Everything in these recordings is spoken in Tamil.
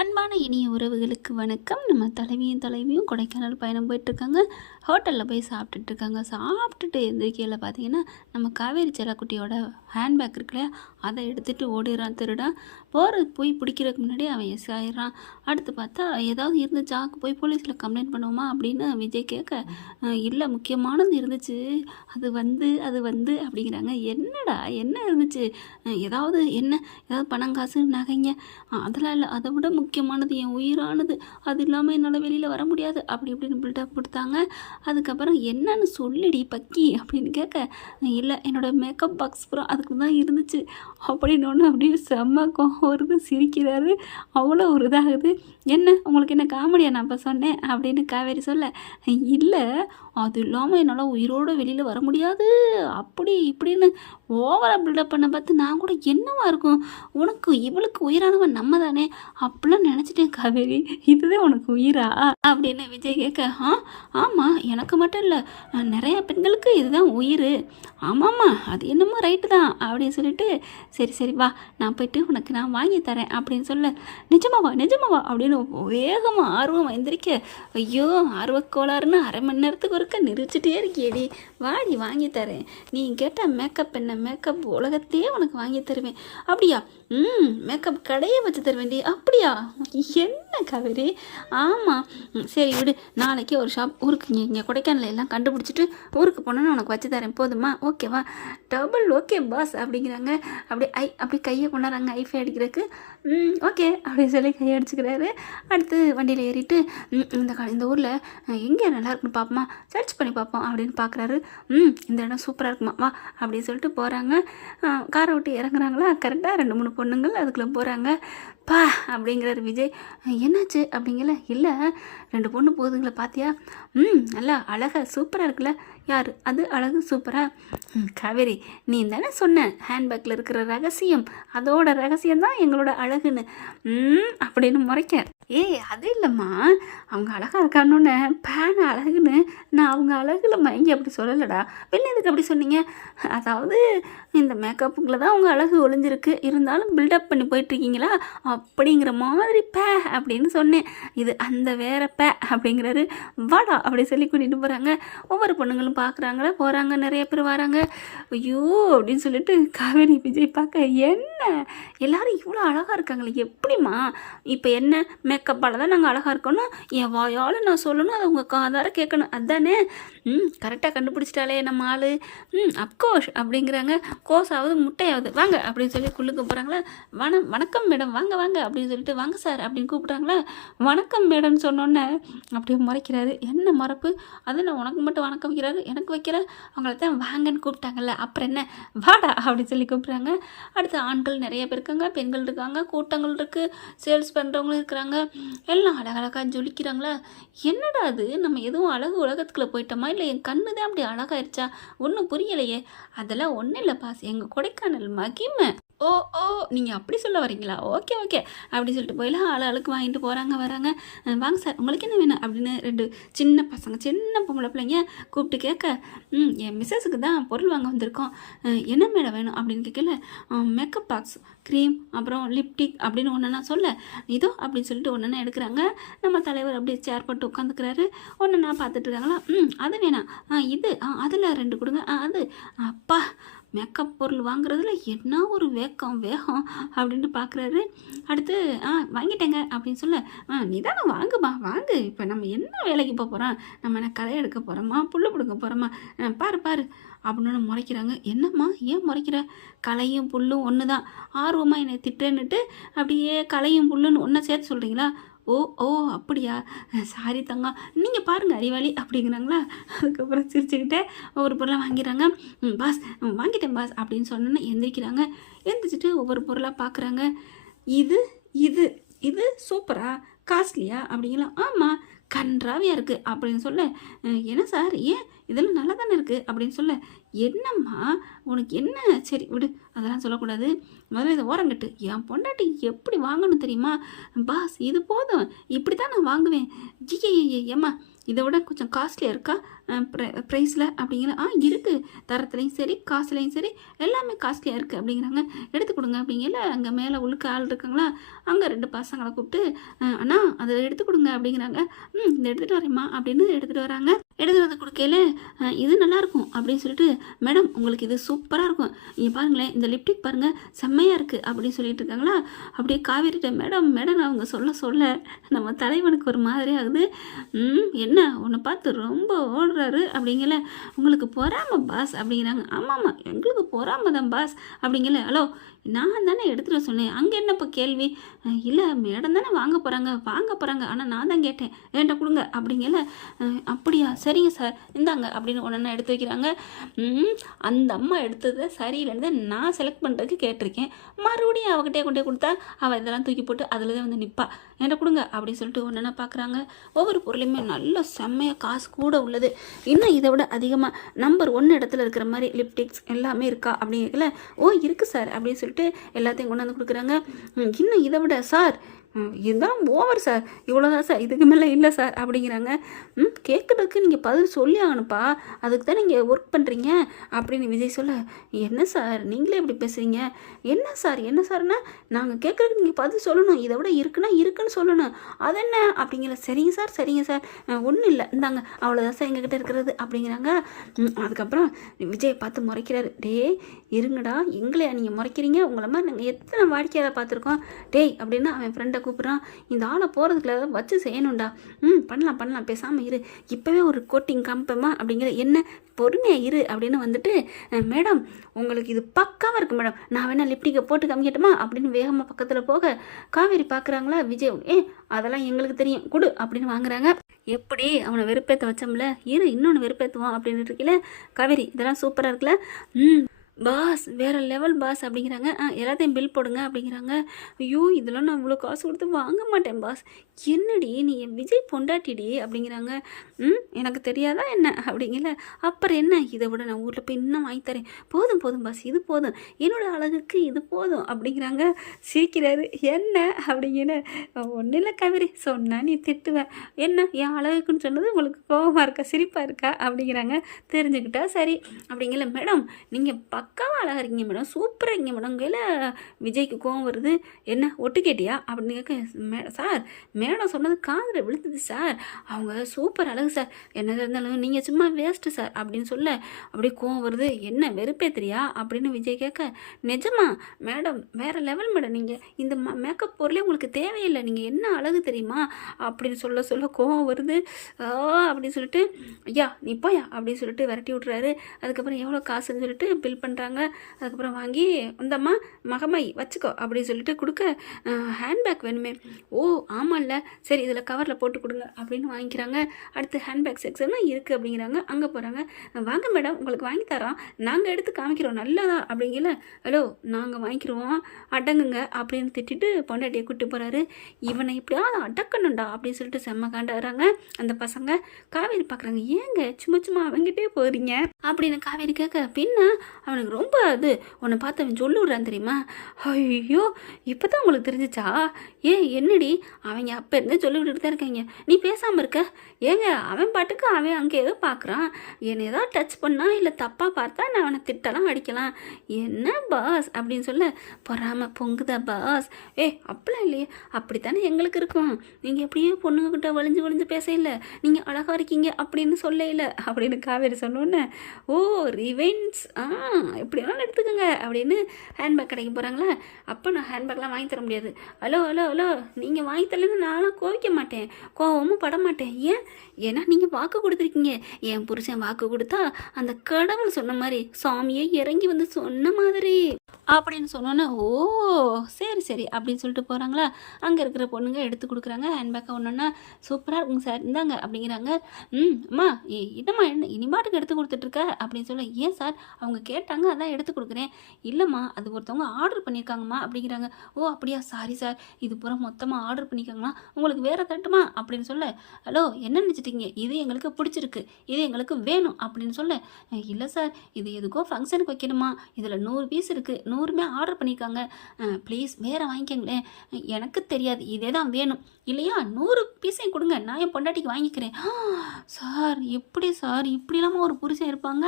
அன்பான இனிய உறவுகளுக்கு வணக்கம். நம்ம தலைவியும் கொடைக்கானல் பயணம் போயிட்டுருக்காங்க. ஹோட்டலில் போய் சாப்பிட்டுட்ருக்காங்க. சாப்பிட்டுட்டு எந்திரிக்கையில் பார்த்தீங்கன்னா, நம்ம காவேரி செல்லக்குட்டியோட ஹேண்ட்பேக் இருக்கு இல்லையா, அதை எடுத்துகிட்டு ஓடிடுறான் திருடான். போய் பிடிக்கிறதுக்கு முன்னாடி அவன் எஸ் ஆயிடுறான். அடுத்து பார்த்தா ஏதாவது இருந்துச்சா, போய் போலீஸில் கம்ப்ளைண்ட் பண்ணுவோமா அப்படின்னு விஜய் கேட்க, இல்லை முக்கியமானது இருந்துச்சு, அது வந்து அப்படிங்கிறாங்க. என்னடா என்ன இருந்துச்சு? ஏதாவது பணம் காசு நகைங்க, அதெல்லாம் இல்லை, அதை விட முக்கியமானது என் உயிரானது, அது இல்லாமல் என்னால் வெளியில் வர முடியாது அப்படி இப்படின்னு பில்டப் கொடுத்தாங்க. அதுக்கப்புறம் என்னன்னு சொல்லிடி பக்கி அப்படின்னு கேட்க, இல்லை என்னோடய மேக்கப் பாக்ஸ் பூரா அதுக்கு தான் இருந்துச்சு அப்படின்னு ஒன்று அப்படியே செம்ம கோவம் வருது, சிரிக்கிறாரு. அவ்வளோ ஒரு இதாகுது. என்ன உங்களுக்கு என்ன காமெடியா நான் இப்போ சொன்னேன் அப்படின்னு காவேரி சொல்ல, இல்லை அது இல்லாமல் என்னால் உயிரோடு வெளியில் வர முடியாது அப்படி இப்படின்னு ஓவராக பில்டப் பண்ண பார்த்து நான் கூட என்னவா இருக்கும், உனக்கு இவளுக்கு உயிரானவன் நம்ம தானே அப்படிலாம் நினச்சிட்டேன் காவேரி, இதுதான் உனக்கு உயிரா அப்படின்னு விஜய் கேட்க, ஆமாம் எனக்கு மட்டும் இல்லை நிறைய பெண்களுக்கு இதுதான் உயிர், ஆமாம்மா அது என்னமோ ரைட்டு தான் அப்படின்னு சொல்லிட்டு, சரி வா நான் போயிட்டு உனக்கு நான் வாங்கி தரேன் அப்படின்னு சொல்ல, நிஜமாவா அப்படின்னு வேகமாக ஆர்வம் எந்திரிக்க, ஐயோ ஆர்வக்கோளாறுன்னு அரை மணி நேரத்துக்கு ஒருக்க நிறுச்சிட்டே இருக்கியேடி, வாடி வாங்கி தரேன், நீ கேட்டால் மேக்கப் உலகத்தையே உனக்கு வாங்கி தருவேன். அப்படியா? மேக்கப் கடையை வச்சு தருவேன்டி. அப்படியா? என்ன காவேரி? ஆமாம் சரி விடு, நாளைக்கு ஒரு ஷாப் ஊருக்கு இங்கே கொடைக்கானல் எல்லாம் கண்டுபிடிச்சிட்டு ஊருக்கு போனோன்னு உனக்கு வச்சு தரேன், போதுமா? ஓகேவா? டபுள் ஓகே பாஸ் அப்படிங்கிறாங்க. அப்படி கையை கொண்டாடுறாங்க ஐஃபை அடிக்கிறதுக்கு. ஓகே அப்படின்னு சொல்லி கையை அடிச்சுக்கிறாரு. அடுத்து வண்டியில் ஏறிட்டு இந்த ஊரில் எங்கே நல்லா இருக்குன்னு பார்ப்போமா, சர்ச் பண்ணி பார்ப்போம் அப்படின்னு பார்க்குறாரு. இந்த இடம் சூப்பராக இருக்குமா, வா அப்படின்னு சொல்லிட்டு போகிறாங்க. காரை விட்டு இறங்குறாங்களா, கரெக்டாக 2-3 பொண்ணுங்கள் அதுக்குள்ளே போகிறாங்க. பா அப்படிங்கிறாரு விஜய். என்னாச்சு அப்படிங்கல, இல்லை 2 பொண்ணு போகுதுங்களா பார்த்தியா? நல்லா அழகாக சூப்பராக இருக்குல்ல. யார் அது அழகு சூப்பரா? காவேரி நீ தானே சொன்ன ஹேண்ட்பேக்கில் இருக்கிற ரகசியம், அதோட ரகசியம் தான் எங்களோட அழகுன்னு அப்படின்னு முறைக்க, அது இல்லைம்மா, அவங்க அழகாக இருக்கான்னு பேன அழகுன்னு நான் அவங்க அழகுல மயங்கி அப்படி சொல்லலடா, பின்ன எதுக்கு அப்படி சொன்னீங்க? அதாவது இந்த மேக்கப்புக்குள்ள தான் அவங்க அழகு ஒளிஞ்சிருக்கு, இருந்தாலும் பில்டப் பண்ணி போயிட்டுருக்கீங்களா அப்படிங்கிற மாதிரி பே அப்படின்னு சொன்னேன். இது அந்த வேற பே அப்படிங்கிறாரு. வாடா அப்படி சொல்லி கூட்டிகிட்டு போகிறாங்க. ஒவ்வொரு பொண்ணுங்களும் பார்க்குறாங்களா, போகிறாங்க, நிறைய பேர் வராங்க. ஐயோ அப்படின்னு சொல்லிட்டு காவேரி விஜய் பார்க்க, என்ன எல்லாரும் இவ்வளோ அழகாக இருக்காங்களே எப்படிம்மா? இப்போ என்ன மேக்கப்பால் தான் நாங்கள் அழகாக இருக்கணும், என் வாயால் நான் சொல்லணும், அதை உங்கள் காதார கேட்கணும், அதுதானே? கரெக்டாக கண்டுபிடிச்சிட்டாலே நம்ம ஆள். அப்கோர்ஸ் அப்படிங்கிறாங்க. கோஸாவது முட்டையாவது வாங்க அப்படின்னு சொல்லி குள்ளுக்க போகிறாங்களா. வணக்கம் மேடம் வாங்க அப்படின்னு சொல்லிட்டு, வாங்க சார் அப்படின்னு கூப்பிட்றாங்களா. வணக்கம் மேடம்னு சொன்னோன்னே அப்படியே முறைக்கிறாரு. என்ன மறப்பு, அது நான் உனக்கு மட்டும் வணக்கம் வைக்கிறாரு, எனக்கு வைக்கிற, அவங்கள தான் வாங்கன்னு கூப்பிட்டாங்கல்ல, அப்புறம் என்ன வாடா அப்படின்னு சொல்லி கூப்பிட்றாங்க. அடுத்து ஆண்கள் நிறைய பேர் இருக்காங்க, பெண்கள் இருக்காங்க, கூட்டங்கள் இருக்குது, சேல்ஸ் பண்ணுறவங்களும் இருக்கிறாங்க, எல்லாம் அழகழகாக ஜொலிக்கிறாங்களா. என்னடா அது, நம்ம எதுவும் அழகு உலகத்துக்குள்ளே போயிட்டோமா, இல்லை என் கண்ணு தான் அப்படி அழகாயிருச்சா, ஒன்றும் புரியலையே. அதெல்லாம் ஒன்றும் இல்லை பாஸ், எங்கள் கொடைக்கானல் மகிமை. ஓ நீங்கள் அப்படி சொல்ல வரீங்களா, ஓகே அப்படி சொல்லிட்டு போயிலாம் ஆளுக்கு வாங்கிட்டு போகிறாங்க வராங்க. வாங்க சார் உங்களுக்கு என்ன வேணும் அப்படின்னு 2 சின்ன பசங்க, சின்ன பொம்பளை பிள்ளைங்க கூப்பிட்டு கேட்க, என் மிஸ்ஸஸுக்கு தான் பொருள் வாங்க வந்திருக்கோம், என்ன மேடம் வேணும் அப்படின்னு கேட்கல, மேக்கப் பாக்ஸ், க்ரீம், அப்புறம் லிப்டிக் அப்படின்னு ஒன்றுனா சொல்ல, இதோ அப்படின்னு சொல்லிட்டு ஒன்றுனா எடுக்கிறாங்க. நம்ம தலைவர் அப்படியே சேர் போட்டு உட்காந்துக்கிறாரு. ஒன்றுனா பார்த்துட்டு இருக்காங்களா. அது வேணாம், இது அதில் 2 கொடுங்க, அது அப்பா மேக்கப் பொருள் வாங்குறதுல என்ன ஒரு வேகம் அப்படின்னு பார்க்குறாரு. அடுத்து வாங்கிட்டேங்க அப்படின்னு சொல்ல, நீ தானே வாங்குமா வாங்கு, இப்போ நம்ம என்ன வேலைக்கு போக போகிறோம், நம்ம என்ன களை எடுக்க போகிறோமா, புல்லு பிடுங்க போகிறோமா, பாரு அப்படின்னு முறைக்கிறாங்க. என்னம்மா ஏன் முறைக்கிற, களையும் புல்லும் ஒன்று தான், ஆர்வமாக என்னை திட்டுன்னுட்டு அப்படியே களையும் புல்லுன்னு ஒன்றா சேர்த்து சொல்கிறீங்களா? ஓ அப்படியா, சாரி தங்கம், நீங்கள் பாருங்கள் அறிவாளி அப்படிங்கிறாங்களா. அதுக்கப்புறம் சிரிச்சுக்கிட்டே ஒவ்வொரு பொருளாக வாங்கிடுறாங்க. பாஸ் வாங்கிட்டேன் பாஸ் அப்படின்னு சொன்னோன்னே எந்திரிக்கிறாங்க. எந்திரிச்சிட்டு ஒவ்வொரு பொருளாக பார்க்குறாங்க. இது சூப்பரா, காஸ்ட்லியா அப்படிங்களா? ஆமாம் கன்றாவியாக இருக்குது அப்படின்னு சொல்ல, என்ன சார் ஏன் இதெல்லாம் நல்லா தானே இருக்குது அப்படின்னு சொல்ல, என்னம்மா உனக்கு என்ன? சரி விடு, அதெல்லாம் சொல்லக்கூடாது. முதல்ல இதை ஓரங்கட்டு. என் பொண்டாட்டி எப்படி வாங்கணும் தெரியுமா? பாஸ் இது போதும், இப்படி தான் நான் வாங்குவேன். ஜிஏ ஏம்மா இதை விட கொஞ்சம் காஸ்ட்லியாக இருக்கா ப்ரைஸில் அப்படிங்கிற? இருக்குது, தரத்துலையும் சரி காசுலையும் சரி எல்லாமே காஸ்ட்லியாக இருக்குது அப்படிங்கிறாங்க. எடுத்து கொடுங்க அப்படிங்கல. அங்கே மேலே உள்ளுக்கு ஆள் இருக்காங்களா, அங்கே 2 பசங்களை கூப்பிட்டு அண்ணா அதை எடுத்து கொடுங்க அப்படிங்கிறாங்க. இதை எடுத்துகிட்டு வரேம்மா அப்படின்னு எடுத்துகிட்டு வராங்க. எடுத்துகிட்டு வந்து கொடுக்கையில இது நல்லாயிருக்கும் அப்படின்னு சொல்லிட்டு, மேடம் உங்களுக்கு இது சூப்பராக இருக்கும், இங்கே பாருங்களேன் இந்த லிப்டிக் பாருங்கள் செம்மையாக இருக்குது அப்படின்னு சொல்லிட்டு இருக்காங்களா. அப்படியே காவேரிட்ட மேடம் மேடம் அவங்க சொல்ல நம்ம தலைவனுக்கு ஒரு மாதிரி ஆகுது. என்ன உன்னை பார்த்து ரொம்ப ஓடுறாரு அப்படிங்கல. உங்களுக்கு பொறாம பாஸ் அப்படிங்கிறாங்க. ஆமாம்மா எங்களுக்கு பொறாம தான் பாஸ் அப்படிங்கல. ஹலோ நான் தானே எடுத்துகிட்டு சொன்னேன், அங்கே என்ன இப்போ கேள்வி? இல்லை மேடம் தானே வாங்க போகிறாங்க, ஆனால் நான் தான் கேட்டேன் என்கிட்ட கொடுங்க அப்படிங்கல. அப்படியா சரிங்க சார் இந்தாங்க அப்படின்னு உடனே எடுத்து வைக்கிறாங்க. அந்த அம்மா எடுத்ததை சரியில்லைன்னு நான் செலக்ட் பண்ணுறதுக்கு கேட்டிருக்கேன். மறுபடியும் அவகிட்டே கொண்டே கொடுத்தா அவள் இதெல்லாம் தூக்கி போட்டு அதில் தான் வந்து நிற்பா. என்கிட்ட கொடுங்க அப்படின்னு சொல்லிட்டு ஒன்றா பார்க்குறாங்க. ஒவ்வொரு பொருளையுமே நல்ல செம்மையாக காசு கூட உள்ளது. இன்னும் இதை விட அதிகமாக நம்பர் 1 இடத்துல இருக்கிற மாதிரி லிப்டிக்ஸ் எல்லாமே இருக்கா அப்படிங்கல. ஓ இருக்குது சார் அப்படின்னு சொல்லிட்டு எல்லாத்தையும் கொண்டாந்து கொடுக்குறாங்க. இன்னும் இதை விட சார் இதுதான் ஓவர் சார், இவ்வளோதான் சார், இதுக்கு மேலே இல்லை சார் அப்படிங்கிறாங்க. கேட்குறதுக்கு நீங்கள் பதில் சொல்லி ஆகணுப்பா, அதுக்கு தான் நீங்கள் ஒர்க் பண்ணுறீங்க அப்படின்னு விஜய் சொல்ல, என்ன சார் நீங்களே இப்படி பேசுகிறீங்க? என்ன சார்னா நாங்கள் கேட்குறதுக்கு நீங்கள் பதில் சொல்லணும், இதை விட இருக்குன்னு சொல்லணும், அது என்ன அப்படிங்கிற. சரிங்க சார் ஒன்றும் இல்லை இந்தாங்க அவ்வளோதான் சார் எங்ககிட்ட இருக்கிறது அப்படிங்கிறாங்க. அதுக்கப்புறம் விஜய் பார்த்து முறைக்கிறாரு. டே இருங்கடா, எங்களையா நீங்கள் முறைக்கிறீங்க? உங்களை மாதிரி நாங்கள் எத்தனை வாடிக்கையாளர் பார்த்துருக்கோம். டேய் அப்படின்னு அவன் ஃப்ரெண்டை கூப்பிட்றான். இந்த ஆளை போகிறதுக்குள்ள வச்சு செய்யணும்டா. பண்ணலாம் பேசாமல் இரு, இப்போவே ஒரு கோட்டிங் காமிப்பேம்மா அப்படிங்கிற. என்ன பொறுமையாக இரு அப்படின்னு வந்துட்டு, மேடம் உங்களுக்கு இது பக்காவாக இருக்குது மேடம், நான் வேணா லிப்டிக்கை போட்டு காமிக்கட்டுமா அப்படின்னு வேகமாக பக்கத்தில் போக காவேரி பார்க்குறாங்களா. விஜய் அதெல்லாம் எங்களுக்கு தெரியும் கொடு அப்படின்னு வாங்குறாங்க. எப்படி அவனை வெறுப்பேற்ற வச்சோம்ல, இரு இன்னொன்று வெறுப்பேற்றுவான் அப்படின்னு இருக்கல. காவேரி இதெல்லாம் சூப்பராக இருக்குல்ல, பாஸ் வேறு லெவல் பாஸ் அப்படிங்கிறாங்க. எல்லாத்தையும் பில் போடுங்க அப்படிங்கிறாங்க. ஐயோ இதெல்லாம் நான் இவ்வளோ காசு கொடுத்து வாங்க மாட்டேன் பாஸ். என்னடி நீ என் விஜய் பொண்டாட்டிடி அப்படிங்கிறாங்க. எனக்கு தெரியாதா என்ன அப்படிங்கல. அப்புறம் என்ன, இதை விட நான் ஊரில் போய் இன்னும் வாங்கி தரேன். போதும் பாஸ் இது போதும், என்னோடய அழகுக்கு இது போதும் அப்படிங்கிறாங்க. சிரிக்கிறாரு. என்ன அப்படிங்கிற. ஒன்றும் இல்லை காவேரி, சொன்னா நீ திட்டுவேன், என்ன என் அழகுக்குன்னு சொன்னது உங்களுக்கு கோபமாக இருக்கா சிரிப்பாக இருக்கா அப்படிங்கிறாங்க. தெரிஞ்சுக்கிட்டா சரி அப்படிங்கல. மேடம் நீங்கள் பக்காவாக அழகாக இருக்கீங்க மேடம், சூப்பராக இருக்கீங்க மேடம். கையில் விஜய்க்கு கோவம் வருது. என்ன ஒட்டு கேட்டியா அப்படின்னு கேட்க. சார் மேடம் சொன்னது காதில் விழுந்தது சார், அவங்க சூப்பர் அழகு சார், என்ன இருந்தாலும் நீங்கள் சும்மா வேஸ்ட்டு சார் அப்படின்னு சொல்ல அப்படியே கோவம் வருது. என்ன வெறுப்பேத்திரியா அப்படின்னு விஜய் கேட்க. நிஜமா மேடம் வேறு லெவல் மேடம், நீங்கள் இந்த மேக்கப் பொருளே உங்களுக்கு தேவையில்லை, நீங்கள் என்ன அழகு தெரியுமா அப்படின்னு சொல்ல கோவம் வருது. அப்படின்னு சொல்லிட்டு ஐயா நீ போயா அப்படின்னு சொல்லிட்டு விரட்டி விட்றாரு. அதுக்கப்புறம் எவ்வளோ காசுன்னு சொல்லிட்டு பில் பண்ணுறாங்க. அதுக்கப்புறம் வாங்கி இந்தம்மா மகமாய் வச்சுக்கோ அப்படின்னு சொல்லிட்டு கொடுக்க. ஹேண்ட்பேக் வேணுமே. ஓ ஆமாம்ல சரி இதில் கவரில் போட்டு கொடுங்க அப்படின்னு வாங்கிக்கிறாங்க. அடுத்து ஹேண்ட்பேக் செக்ஷன் இருக்குது அப்படிங்கிறாங்க. அங்கே போகிறாங்க. வாங்க மேடம் உங்களுக்கு வாங்கி தரோம், நாங்கள் எடுத்து காமிக்கிறோம் நல்லதா அப்படிங்கல. ஹலோ நாங்கள் வாங்கிக்கிறோம் அடங்குங்க அப்படின்னு திட்டிட்டு பொண்டாட்டியை கூப்பிட்டு போகிறாரு. இவனை எப்படியாவது அடக்கணும்டா அப்படின்னு சொல்லிட்டு செம்ம காண்டாகிறாங்க அந்த பசங்க. காவேரி பார்க்குறாங்க. ஏங்க சும்மா அவங்ககிட்டே போகிறீங்க அப்படின்னு காவேரி கேட்க. பின்ன அவனுக்கு ரொம்ப உன்னை பார்த்து அவன் சொல்லி விட்றான் தெரியுமா. ஐயோ இப்போ தான் உங்களுக்கு தெரிஞ்சிச்சா? என்னடி அவங்க அப்போ இருந்து சொல்லி விட்டுட்டு தான் இருக்காங்க, நீ பேசாமல் இருக்க. ஏங்க அவன் பாட்டுக்கு அவன் அங்கே ஏதோ பார்க்குறான், என்னை ஏதோ டச் பண்ணா இல்லை தப்பாக பார்த்தா நான் அவனை திட்டலாம் அடிக்கலாம். என்ன பாஸ் அப்படின்னு சொல்ல பொறாமல் பொங்குதா பாஸ். அப்படிலாம் இல்லையே, அப்படித்தானே எங்களுக்கு இருக்கும், நீங்கள் எப்படியே பொண்ணுங்கக்கிட்ட வலிஞ்சு பேச இல்லை, நீங்கள் அழகாக இருக்கீங்க அப்படின்னு சொல்ல இல்லை அப்படின்னு காவேரி சொன்னோன்னே ஓ ரிவென்ஸ் எப்படி வேணாலும் எடுத்துக்கோங்க அப்படின்னு ஹேண்ட்பேக் கடைக்கு போகிறாங்களா. அப்போ நான் ஹேண்ட்பேக்லாம் வாங்கி தர முடியாது. ஹலோ நீங்கள் வாங்கி தரலன்னு நானும் கோவிக்க மாட்டேன், கோவமும் பட மாட்டேன். ஏன்னா நீங்கள் வாக்கு கொடுத்துருக்கீங்க. என் புருஷன் வாக்கு கொடுத்தா அந்த கடவுள் சொன்ன மாதிரி சாமியே இறங்கி வந்து சொன்ன மாதிரி அப்படின்னு சொன்னோன்னே, ஓ! சரி, சரி அப்படின்னு சொல்லிட்டு போகிறாங்களா, அங்கே இருக்கிற பொண்ணுங்க எடுத்து கொடுக்குறாங்க ஹேண்ட்பேக்கை. ஒன்னொன்னா, சூப்பராக இருக்குங்க சார், இந்தாங்க அப்படிங்கிறாங்க. அம்மா என்னம்மா என்ன இனி பாட்டுக்கு எடுத்து கொடுத்துட்ருக்க அப்படின்னு சொல்ல, ஏன் சார் அவங்க கேட்டாங்க அதான் எடுத்து கொடுக்குறேன். இல்லைம்மா அது ஒருத்தவங்க ஆர்டர் பண்ணியிருக்காங்கம்மா அப்படிங்கிறாங்க. ஓ அப்படியா, சாரி சார், இது பூரா மொத்தமாக ஆர்டர் பண்ணியிருக்காங்களா, உங்களுக்கு வேறு தட்டுமா அப்படின்னு சொல்ல, ஹலோ என்ன நினச்சிட்டிங்க, இது எங்களுக்கு பிடிச்சிருக்கு, இது எங்களுக்கு வேணும் அப்படின்னு சொல்ல, இல்லை சார் இது எதுக்கோ ஃபங்க்ஷனுக்கு வைக்கணுமா, இதில் 100 பீஸ் இருக்குது, 100மே ஆர்டர் பண்ணியிருக்காங்க, ப்ளீஸ் வேறு வாங்கிக்கங்களேன், எனக்கு தெரியாது இதே தான் வேணும், இல்லையா 100 பீஸையும் கொடுங்க, நான் என் பொண்டாட்டிக்கு வாங்கிக்கிறேன். சார் எப்படி சார் இப்படிலாமா ஒரு புருஷன் இருப்பாங்க,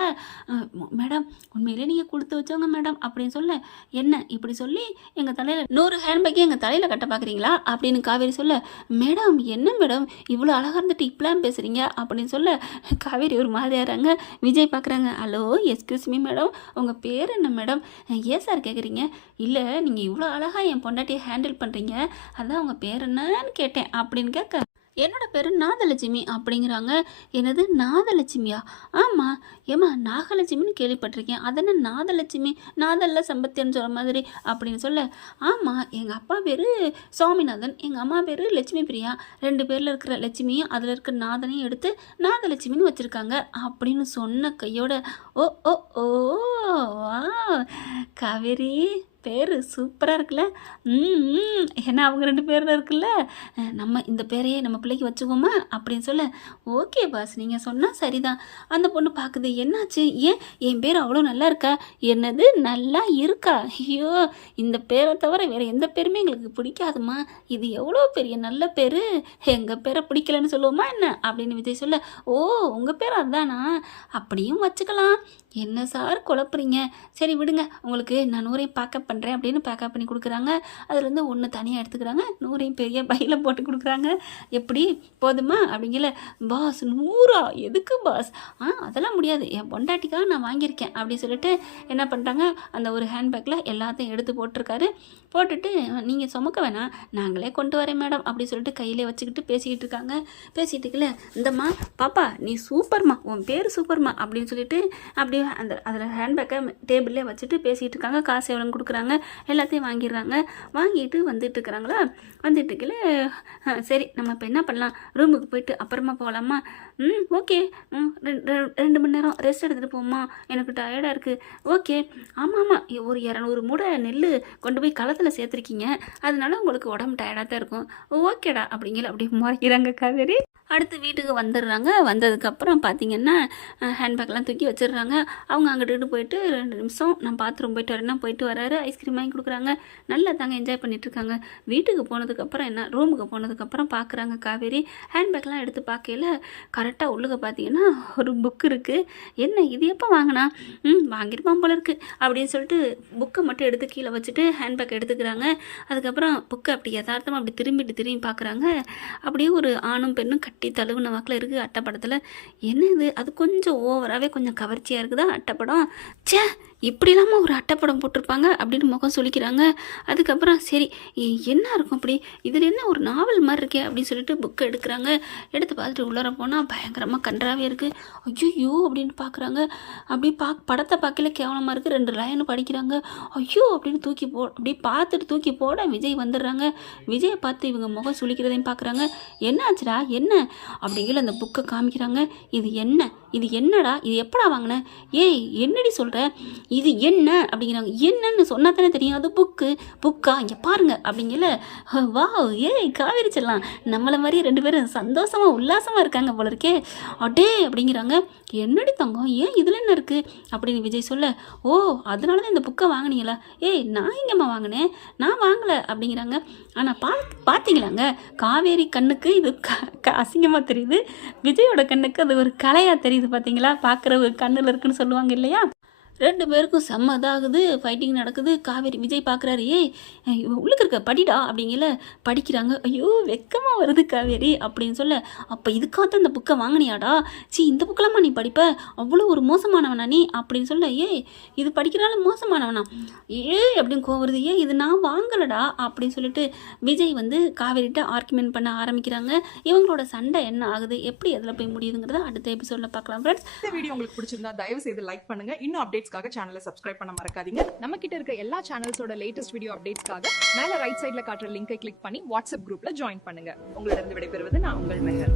மேடம் உண்மையிலே நீங்கள் கொடுத்து வச்சவங்க மேடம் அப்படின்னு சொல்ல, என்ன இப்படி சொல்லி எங்கள் தலையில் 100 ஹேண்ட்பேக்கே எங்கள் தலையில் கட்ட பார்க்குறீங்களா அப்படின்னு காவேரி சொல்ல, மேடம் என்ன மேடம் இவ்வளோ அழகாக இருந்துட்டு இப்படிலாம் பேசுகிறீங்க அப்படின்னு சொல்ல, காவேரி ஒரு மாதிரியாகிறாங்க. விஜய் பார்க்குறாங்க. ஹலோ எக்ஸ்கியூஸ் மீ மேடம், உங்கள் பேர் என்ன மேடம், ஏன் சார் கேட்குறீங்க, இல்லை நீங்கள் இவ்வளோ அழகாக என் பொண்டாட்டியை ஹேண்டில் பண்ணுறீங்க, அதான் உங்கள் பேர் என்னன்னு கேட்டேன் அப்படின்னு கேட்க, என்னோட பேர் நாதலட்சுமி அப்படிங்கிறாங்க. என்னது நாதலட்சுமியா, ஆமாம் ஏம்மா நாகலட்சுமின்னு கேள்விப்பட்டிருக்கேன், அதென்ன நாதலட்சுமி, நாதல்ல சம்பத்தியன்னு சொல்கிற மாதிரி அப்படின்னு சொல்ல, ஆமாம் எங்கள் அப்பா பேர் சுவாமிநாதன், எங்கள் அம்மா பேர் லட்சுமி பிரியா, 2 பேரில் இருக்கிற லட்சுமியும் அதில் இருக்கிற நாதனையும் எடுத்து நாதலட்சுமின்னு வச்சுருக்காங்க அப்படின்னு சொன்ன கையோட, ஓ ஓ ஓ வா காவேரி பேர் சூப்பராக இருக்குல்ல, ஏன்னா அவங்க 2 பேரில் இருக்குல்ல, நம்ம இந்த பேரையே நம்ம பிள்ளைக்கு வச்சுக்கோமா அப்படின்னு சொல்ல, ஓகே பாஸ் நீங்கள் சொன்னால் சரிதான். அந்த பொண்ணு பார்க்குது, என்னாச்சு, ஏன் என் பேர் அவ்வளோ நல்லா இருக்கா, என்னது நல்லா இருக்கா, ஐயோ இந்த பேரை தவிர வேறு எந்த பேருமே எங்களுக்கு பிடிக்காதுமா, இது எவ்வளோ பெரிய நல்ல பேர், எங்கள் பேரை பிடிக்கலன்னு சொல்லுவோமா என்ன அப்படின்னு விஜய் சொல்ல, ஓ உங்கள் பேர் அதுதானா, அப்படியும் வச்சுக்கலாம், என்ன சார் குழப்புறீங்க, சரி விடுங்க உங்களுக்கு நான் 100ஐயும் பேக்கப் பண்ணுறேன் அப்படின்னு பேக்கப் பண்ணி கொடுக்குறாங்க. அதுலேருந்து ஒன்று தனியாக எடுத்துக்கிறாங்க, 100ஐயும் பெரிய பையில் போட்டு கொடுக்குறாங்க. எப்படி போதுமா அப்படிங்கல, பாஸ் 100ஆ எதுக்கு பாஸ், அதெல்லாம் முடியாது, என் பொண்டாட்டிக்காக நான் வாங்கியிருக்கேன் அப்படின்னு சொல்லிட்டு என்ன பண்ணுறாங்க, அந்த ஒரு ஹேண்ட்பேக்கில் எல்லாத்தையும் எடுத்து போட்டிருக்காரு. போட்டுட்டு நீங்கள் சுமக்க வேணாம் நாங்களே கொண்டு வரேன் மேடம் அப்படி சொல்லிட்டு கையிலே வச்சுக்கிட்டு பேசிக்கிட்டு இருக்காங்க. பேசிகிட்டு இருக்கல, இந்தம்மா பாப்பா நீ சூப்பர்மா, உன் பேர் சூப்பர்மா அப்படின்னு சொல்லிட்டு அப்படியே அந்த அதில் ஹேண்ட்பேக்கை டேபிள்லேயே வச்சுட்டு பேசிகிட்டு இருக்காங்க. காசு எவ்வளோன்னு கொடுக்குறாங்க, எல்லாத்தையும் வாங்கிடுறாங்க. வாங்கிட்டு வந்துட்டு இருக்கிறாங்களா, வந்துட்டு இருக்கல, சரி நம்ம இப்போ என்ன பண்ணலாம், ரூமுக்கு போயிட்டு அப்புறமா போகலாமா, ஓகே 2 மணி நேரம் ரெஸ்ட் எடுத்துகிட்டு போமா, எனக்கு டயர்டாக இருக்குது, ஓகே ஆமாம் ஒரு 200 மூடை நெல் கொண்டு போய் களத்தில் சேர்த்துருக்கீங்க, அதனால உங்களுக்கு உடம்பு டயர்டாக தான் இருக்கும், ஓகேடா அப்படிங்கிற அப்படி முறைக்கிறாங்க காவேரி. அடுத்து வீட்டுக்கு வந்துடுறாங்க. வந்ததுக்கப்புறம் பார்த்திங்கன்னா ஹேண்ட்பேக்லாம் தூக்கி வச்சிடுறாங்க. அவங்க அங்கிட்டு போயிட்டு 2 நிமிஷம் நான் பாத்ரூம் போயிட்டு வரேன்னா போயிட்டு வராரு. ஐஸ்கிரீம் வாங்கி கொடுக்குறாங்க. நல்லா தாங்க என்ஜாய் பண்ணிகிட்ருக்காங்க. வீட்டுக்கு போனதுக்கப்புறம் என்ன, ரூமுக்கு போனதுக்கப்புறம் பார்க்குறாங்க காவேரி. ஹேண்ட்பேக்லாம் எடுத்து பார்க்கையில் கரெக்டாக உள்ளுக பார்த்தீங்கன்னா ஒரு புக் இருக்குது. என்ன இது எப்போ வாங்கினா, வாங்கியிருப்பான் போல இருக்குது அப்படின்னு சொல்லிட்டு புக்கை மட்டும் எடுத்து கீழே வச்சுட்டு ஹேண்ட்பேக் எடுத்துக்கிறாங்க. அதுக்கப்புறம் புக்கை அப்படி யதார்த்தமாக அப்படி திரும்பி பார்க்குறாங்க. அப்படியே ஒரு ஆணும் பெண்ணும் கட்டி தழுவுன வாக்கில் இருக்குது அட்டைப்படத்தில். என்ன இது, அது கொஞ்சம் ஓவராகவே கொஞ்சம் கவர்ச்சியாக இருக்குதா அட்டைப்படம், சே இப்படி இல்லாமல் ஒரு அட்டைப்படம் போட்டிருப்பாங்க அப்படின்னு முகம் சொல்லிக்கிறாங்க. அதுக்கப்புறம் சரி என்ன இருக்கும் அப்படி, இதில் என்ன ஒரு நாவல் மாதிரி இருக்கே அப்படின்னு சொல்லிட்டு புக்கை எடுக்கிறாங்க. எடுத்து பார்த்துட்டு உள்ளார போனால் பயங்கரமாக கன்றாவே இருக்குது. ஐயோ அப்படின்னு பார்க்குறாங்க. அப்படி படத்தை பார்க்கல கேவலமாக இருக்குது. 2 லைன் படிக்கிறாங்க. ஐயோ அப்படின்னு அப்படி பார்த்துட்டு தூக்கி போட விஜய் வந்துடுறாங்க. விஜயை பார்த்து இவங்க முகம் சுளிக்கிறதையும் பார்க்குறாங்க. என்ன ஆச்சுடா என்ன அப்படிங்கிற அந்த புக்கை காமிக்கிறாங்க. இது என்னடா, இது எப்படா வாங்கினேன், ஏய் என்னடி சொல்கிற, இது என்ன அப்படிங்கிறாங்க. என்னன்னு சொன்னால் தானே தெரியும், அது புக்கா இங்கே பாருங்க அப்படிங்கல. வா ஏய் காவேரி செல்லாம், நம்மளை மாதிரியே 2 பேரும் சந்தோஷமாக உல்லாசமாக இருக்காங்க போல இருக்கே, அடே அப்படிங்கிறாங்க. என்னடி தங்கம், ஏன் இதில் என்ன இருக்குது அப்படின்னு விஜய் சொல்ல, ஓ அதனால தான் இந்த புக்கை வாங்கினீங்களா, ஏய் நான் எங்கேம்மா வாங்கினேன், நான் வாங்கலை அப்படிங்கிறாங்க. ஆனால் பார்த்தீங்களாங்க, காவேரி கண்ணுக்கு இது அசிங்கமாக தெரியுது, விஜயோட கண்ணுக்கு அது ஒரு கலையாக தெரியுது. பார்த்தீங்களா, பார்க்குற ஒரு கண்ணில் இருக்குன்னு சொல்லுவாங்க இல்லையா. 2 பேருக்கும் செம்ம இதாகுது, ஃபைட்டிங் நடக்குது. காவேரி விஜய் பார்க்குறாரு, ஏய் உள்ளுக்கு இருக்க படிடா அப்படிங்கல. படிக்கிறாங்க. ஐயோ வெக்கமாக வருது காவேரி அப்படின்னு சொல்ல, அப்போ இதுக்காக இந்த புக்கை வாங்கினியாடா, இந்த புக்கெல்லாமா நீ படிப்ப, அவ்வளோ ஒரு மோசமானவனா நீ அப்படின்னு சொல்ல, ஏய் இது படிக்கிறால மோசமானவனா, அப்படின்னு கோவம் வருது, இது நான் வாங்கலடா அப்படின்னு சொல்லிட்டு விஜய் வந்து காவேரிட்ட ஆர்குமெண்ட் பண்ண ஆரம்பிக்கிறாங்க. இவங்களோட சண்டை என்ன ஆகுது, எப்படி அதில் போய் முடியுதுங்கிறத அடுத்த எபிசோடில் பார்க்கலாம் ஃப்ரெண்ட்ஸ். இந்த வீடியோ உங்களுக்கு பிடிச்சிருந்தா தயவு செய்து லைக் பண்ணுங்க. இன்னும் அப்டேட்ஸ் அப்டேட்ஸ்க்காக சேனலை சப்ஸ்கிரைப் பண்ண மறக்காதீங்க. நம்ம கிட்ட இருக்க எல்லா சேனல்ஸோட லேட்டஸ்ட் வீடியோ அப்டேட்ஸ்க்காக மேல ரைட் சைடுல காட்டுற லிங்கை கிளிக் பண்ணி வாட்ஸ்அப் குரூப்ல ஜாயின் பண்ணுங்க. உங்களிடம் விடைபெறுவது நான் உங்கள் மெஹர்.